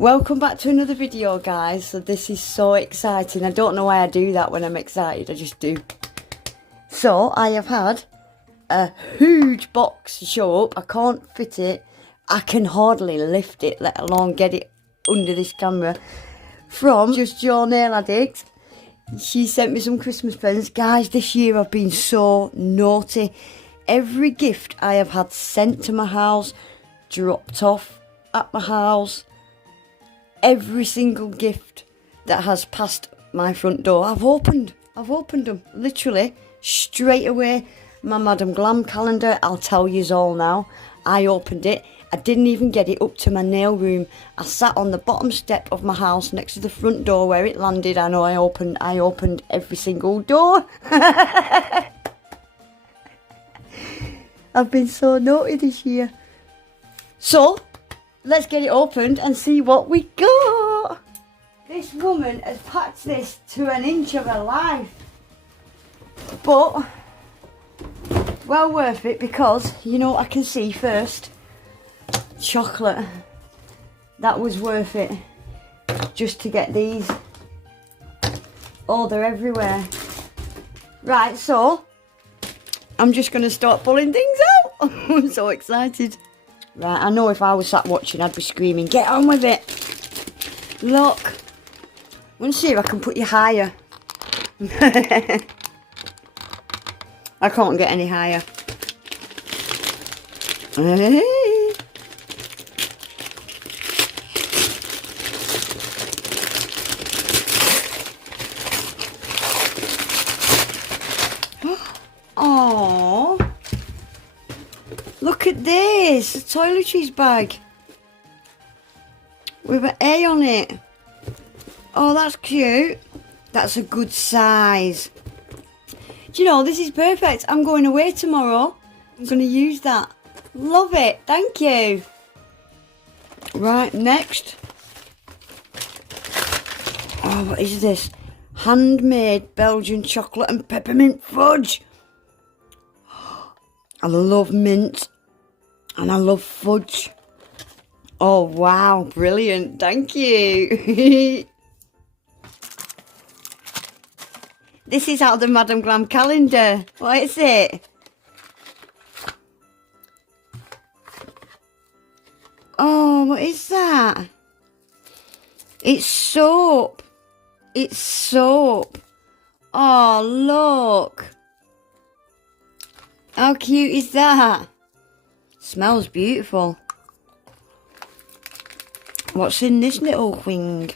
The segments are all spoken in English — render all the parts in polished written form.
Welcome back to another video, guys. So this is so exciting. I don't know why I do that when I'm excited, I just do. So I have had a huge box show up. I can't fit it. I can hardly lift it, let alone get it under this camera. From Just Your Nail Addict. She sent me some Christmas presents. Guys, this year I've been so naughty. Every gift I have had sent to my house, dropped off at my house. Every single gift that has passed my front door, I've opened them, literally, straight away. My Madam Glam calendar, I'll tell yous all now. I opened it. I didn't even get it up to my nail room. I sat on the bottom step of my house next to the front door where it landed. I know I opened every single door. I've been so naughty this year. So, let's get it opened and see what we got. This woman has packed this to an inch of her life. But, well worth it because, you know what I can see first? Chocolate. That was worth it. Just to get these. Oh, they're everywhere. Right, so, I'm just going to start pulling things out. I'm so excited. Right, I know if I was sat watching, I'd be screaming, get on with it. Look. I want to see if I can put you higher. I can't get any higher. Oh. Look at this, a toiletries bag with an A on it. Oh, that's cute. That's a good size. Do you know, this is perfect. I'm going away tomorrow. I'm going to use that. Love it. Thank you. Right, next. Oh, what is this? Handmade Belgian chocolate and peppermint fudge. I love mint and I love fudge. Oh wow, brilliant, thank you. This is out of the Madam Glam calendar. What is it? Oh, what is that? It's soap. It's soap. Oh, look. How cute is that? Smells beautiful. What's in this little thing?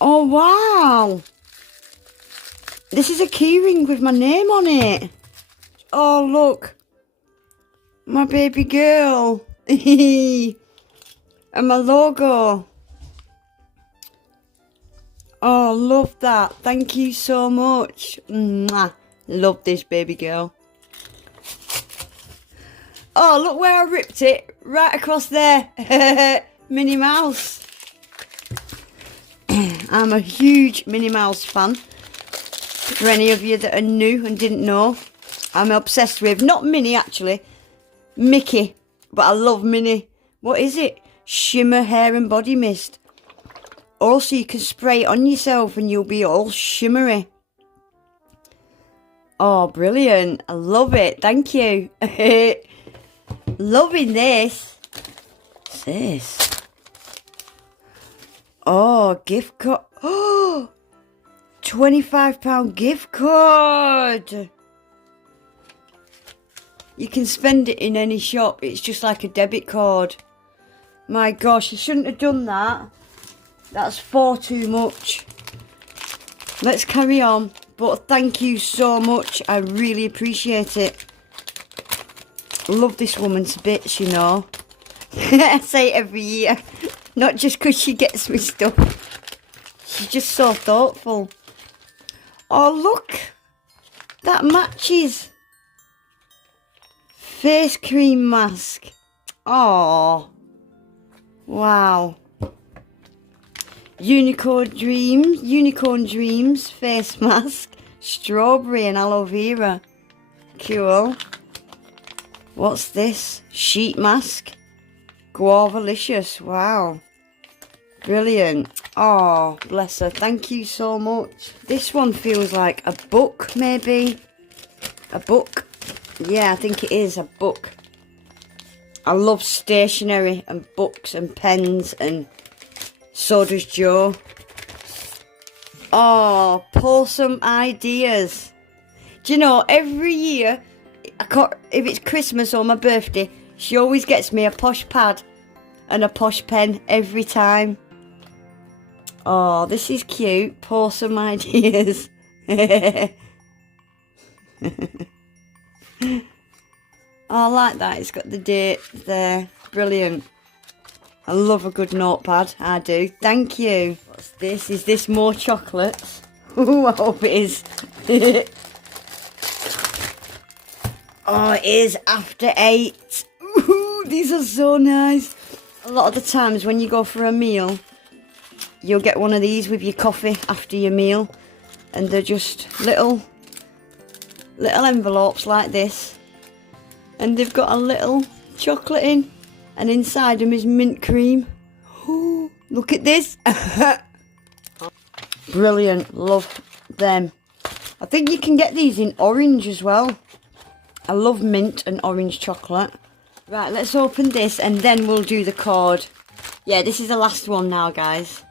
Oh wow! This is a keyring with my name on it. Oh look. My baby girl. And my logo. Oh, love that. Thank you so much. Mwah. Love this baby girl. Oh, look where I ripped it. Right across there. Minnie Mouse. I'm a huge Minnie Mouse fan. For any of you that are new and didn't know, I'm obsessed with, not Minnie actually, Mickey. But I love Minnie. What is it? Shimmer hair and body mist. Also, you can spray it on yourself and you'll be all shimmery. Oh, brilliant. I love it. Thank you. Loving this. What's this? Oh, gift card. Oh, £25 gift card. You can spend it in any shop. It's just like a debit card. My gosh, I shouldn't have done that. That's far too much. Let's carry on. But thank you so much. I really appreciate it. Love this woman to bits, you know. I say it every year. Not just because she gets me stuff. She's just so thoughtful. Oh, look. That matches. Face cream mask. Oh. Wow. Unicorn Dreams face mask, strawberry and aloe vera. Cool. What's this? Sheet mask. Guavalicious. Wow. Brilliant. Oh, bless her. Thank you so much. This one feels like a book, maybe. A book. Yeah, I think it is a book. I love stationery and books and pens, and so does Joe. Oh, pour some ideas. Do you know, every year, if it's Christmas or my birthday, she always gets me a posh pad and a posh pen every time. Oh, this is cute. Pour some ideas. Oh, I like that. It's got the date there. Brilliant. I love a good notepad. I do. Thank you. What's this? Is this more chocolates? Ooh, I hope it is. Oh, it is after 8. Ooh, these are so nice. A lot of the times when you go for a meal, you'll get one of these with your coffee after your meal. And they're just little envelopes like this. And they've got a little chocolate in. And inside them is mint cream. Ooh, look at this. Brilliant. Love them. I think you can get these in orange as well. I love mint and orange chocolate. Right, let's open this and then we'll do the card. Yeah, this is the last one now, guys.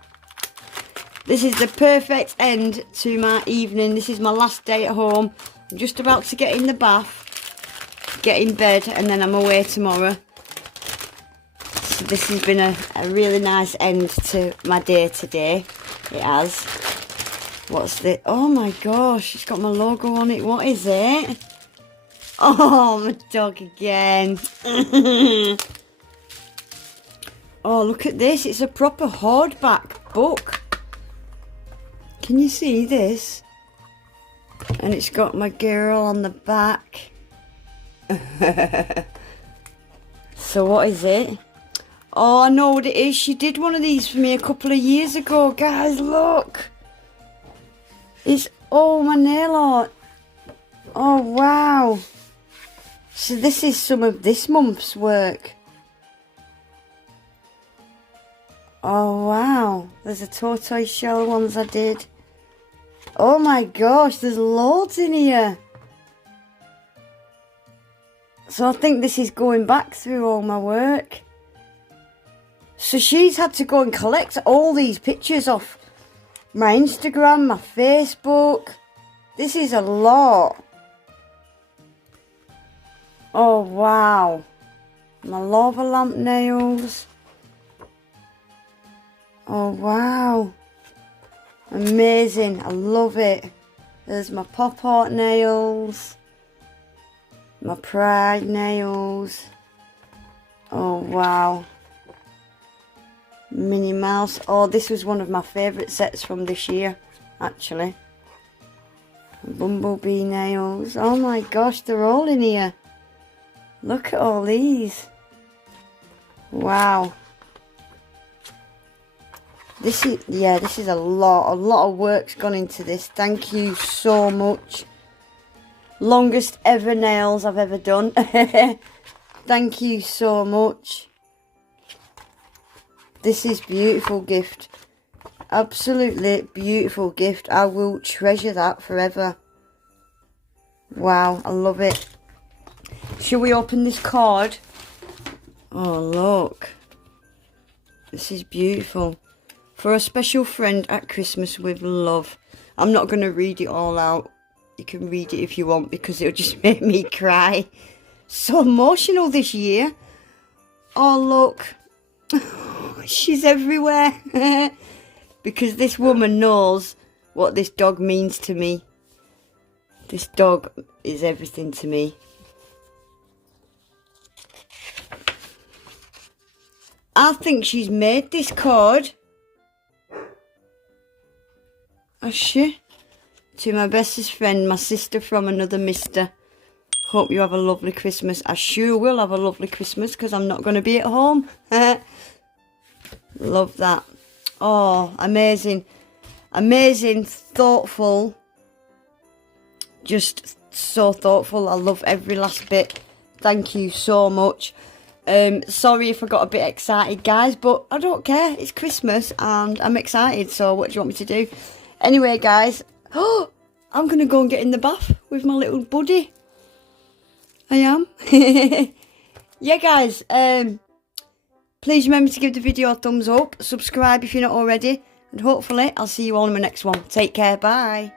This is the perfect end to my evening. This is my last day at home. I'm just about to get in the bath, get in bed, and then I'm away tomorrow. So this has been a really nice end to my day today. It has. What's this? Oh my gosh, it's got my logo on it. What is it? Oh, my dog again. Oh, look at this. It's a proper hardback book. Can you see this? And it's got my girl on the back. So what is it? Oh, I know what it is. She did one of these for me a couple of years ago. Guys, look. It's all my nail art. Oh, wow. So this is some of this month's work. Oh, wow. There's a tortoise shell ones I did. Oh my gosh, there's loads in here. So I think this is going back through all my work. So she's had to go and collect all these pictures off my Instagram, my Facebook. This is a lot. Oh, wow. My lava lamp nails. Oh, wow. Amazing. I love it. There's my pop art nails. My pride nails. Oh, wow. Minnie Mouse. Oh, this was one of my favourite sets from this year, actually. Bumblebee nails. Oh my gosh, they're all in here. Look at all these. Wow. This is a lot of work's gone into this. Thank you so much. Longest ever nails I've ever done. Thank you so much. This is beautiful gift. Absolutely beautiful gift. I will treasure that forever. Wow, I love it. Shall we open this card? Oh, look. This is beautiful. For a special friend at Christmas with love. I'm not going to read it all out. You can read it if you want because it'll just make me cry. So emotional this year. Oh, look. She's everywhere. Because this woman knows what this dog means to me. This dog is everything to me. I think she's made this card. Has she? To my bestest friend, my sister from another mister. Hope you have a lovely Christmas. I sure will have a lovely Christmas because I'm not going to be at home. Love that. Oh, amazing. Amazing, thoughtful. Just so thoughtful. I love every last bit. Thank you so much. Sorry if I got a bit excited, guys, but I don't care. It's Christmas and I'm excited, so what do you want me to do? Anyway, guys, I'm going to go and get in the bath with my little buddy. I am. Yeah, guys, please remember to give the video a thumbs up, subscribe if you're not already, and hopefully I'll see you all in my next one. Take care, bye.